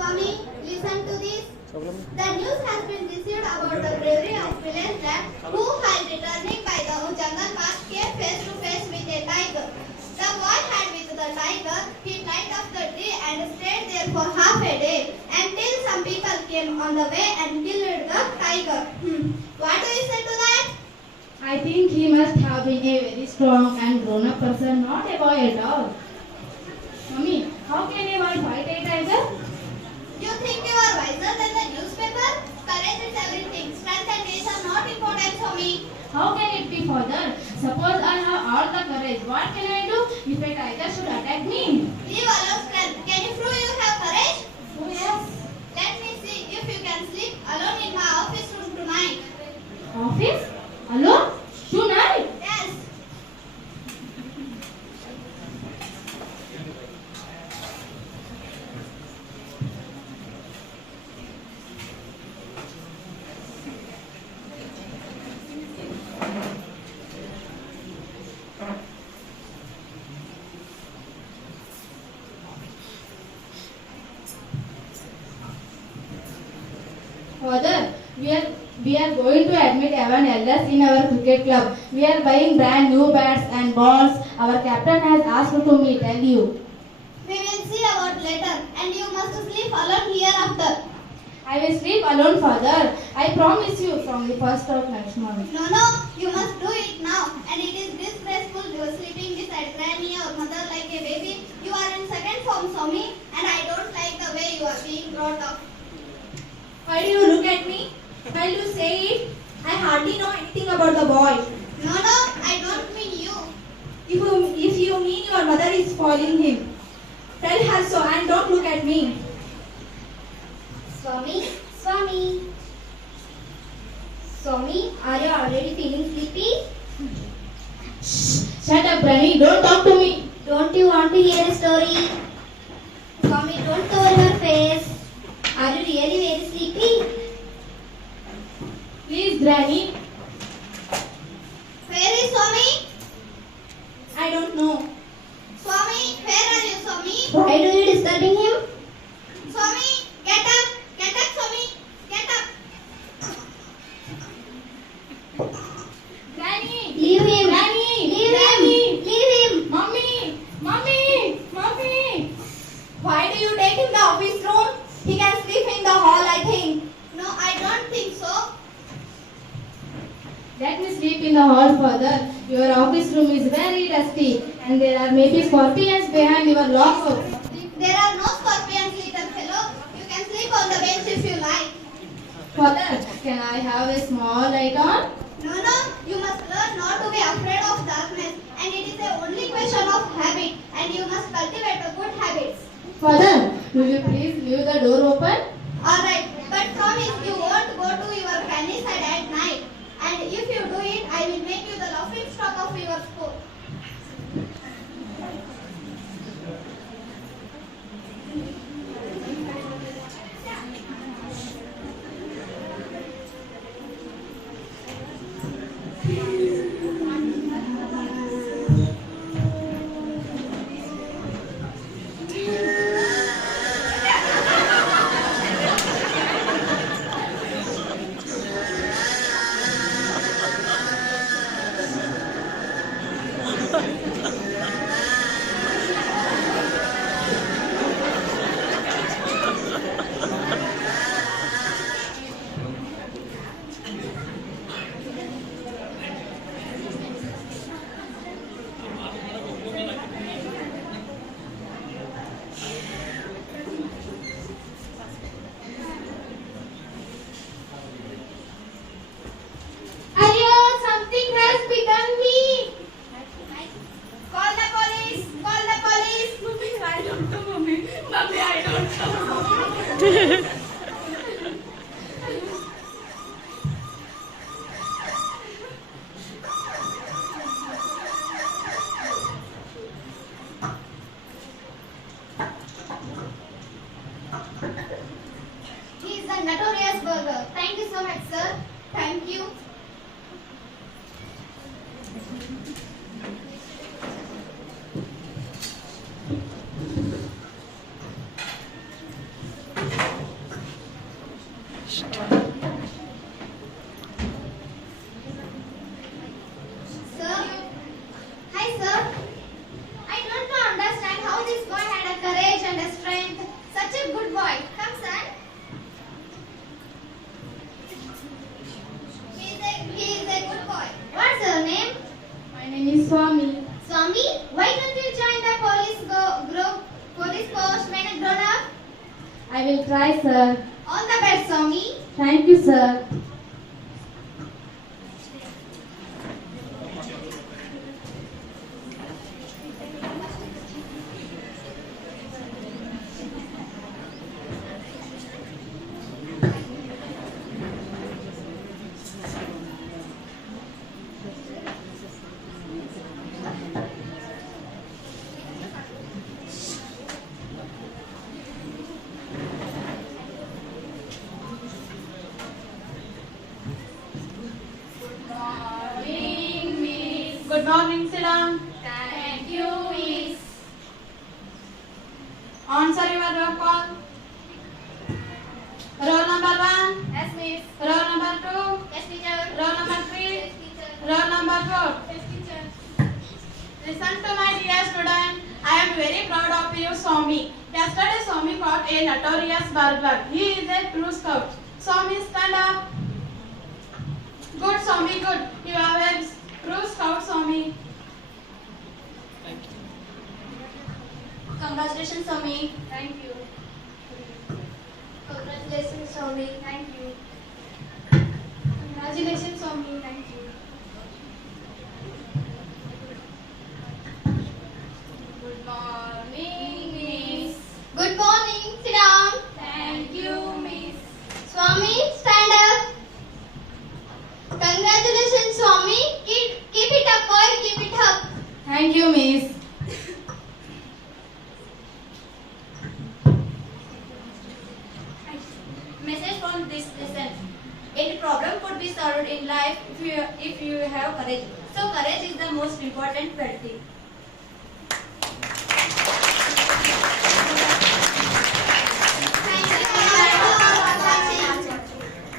Swami, listen to this. The news has been received about the bravery of village lad who, while returning by the jungle path, came face to face with a tiger. The boy had with the tiger. He climbed up the tree and stayed there for half a day until some people came on the way and killed the tiger. What do you say to that? I think he must have been a very strong and grown-up person, not a boy at all. Mummy, how can a boy fight a tiger? You think you are wiser than the newspaper? Courage is everything. Strength and age are not important for me. How can it be, father? Suppose I have all the courage. What can I do if a tiger should attack me? Leave alone strength. Can you prove you have courage? Oh yes. Let me see if you can sleep alone in my office room tonight. Office? Alone? Tonight? Yes. Father, we are going to admit 11 elders in our cricket club. We are buying brand new bats and balls. Our captain has asked to me tell you. We will see about later, and you must sleep alone hereafter. I will sleep alone, father. I promise you from the first of next month. No, you must do it now. And it is disgraceful you are sleeping beside granny or mother like a baby. You are in second form, Swami, and I don't like the way you are being brought up. Why do you look at me? While you say it, I hardly know anything about the boy. No, I don't mean you. If you mean your mother is spoiling him, tell her so and don't look at me. Swami, are you already feeling sleepy? Shut up, Granny. Don't talk to me. Don't you want to hear a story? Swami, don't cover your face. Are you really very sleepy? Please, Granny. Where is Swami? I don't know. Swami, where are you, Swami? Why do you disturbing him? Swami, get up, Swami, get up. Granny. Leave him. Granny. Leave Granny. him. Leave him. Mommy. Why do you take him to the office room? He can sleep in the hall, I think. No, I don't think so. Let me sleep in the hall, father. Your office room is very dusty and there are maybe scorpions behind your locker. There are no scorpions, little fellow. You can sleep on the bench if you like. Father, can I have a small light on? No, you must learn not to be afraid of darkness. And it is the only question of habit. And you must cultivate the good habits. Father, will you please leave the door open? Alright, but promise you won't go to your granny side at night. And if you do it, I will make you the laughing stock of your school. He is the notorious burger. Thank you so much, sir. Thank you. will try, sir. All the best, Swami. Thank you, sir. Good morning, sit down. Thank you, Miss. Answer your roll call. Roll number 1, Yes, Miss. roll number 2, Yes, teacher. roll number 3, Yes, teacher. roll number 4. Yes, teacher. Listen to my dear student. I am very proud of you, Swami. Yesterday, Swami caught a notorious burglar. He is a true scout. Swami, stand up. Good, Swami, good. You are a true scout, Swami. Congratulations, Swami. Thank you. Congratulations, Swami. Thank you. Congratulations, Swami. Thank you. Good morning, Miss. Good morning. Sit down. Thank you, Miss. Swami, stand up. Congratulations, Swami. Keep it up, boy. Keep it up. Thank you, Miss. Message from this lesson. Any problem could be solved in life if you have courage. So courage is the most important quality.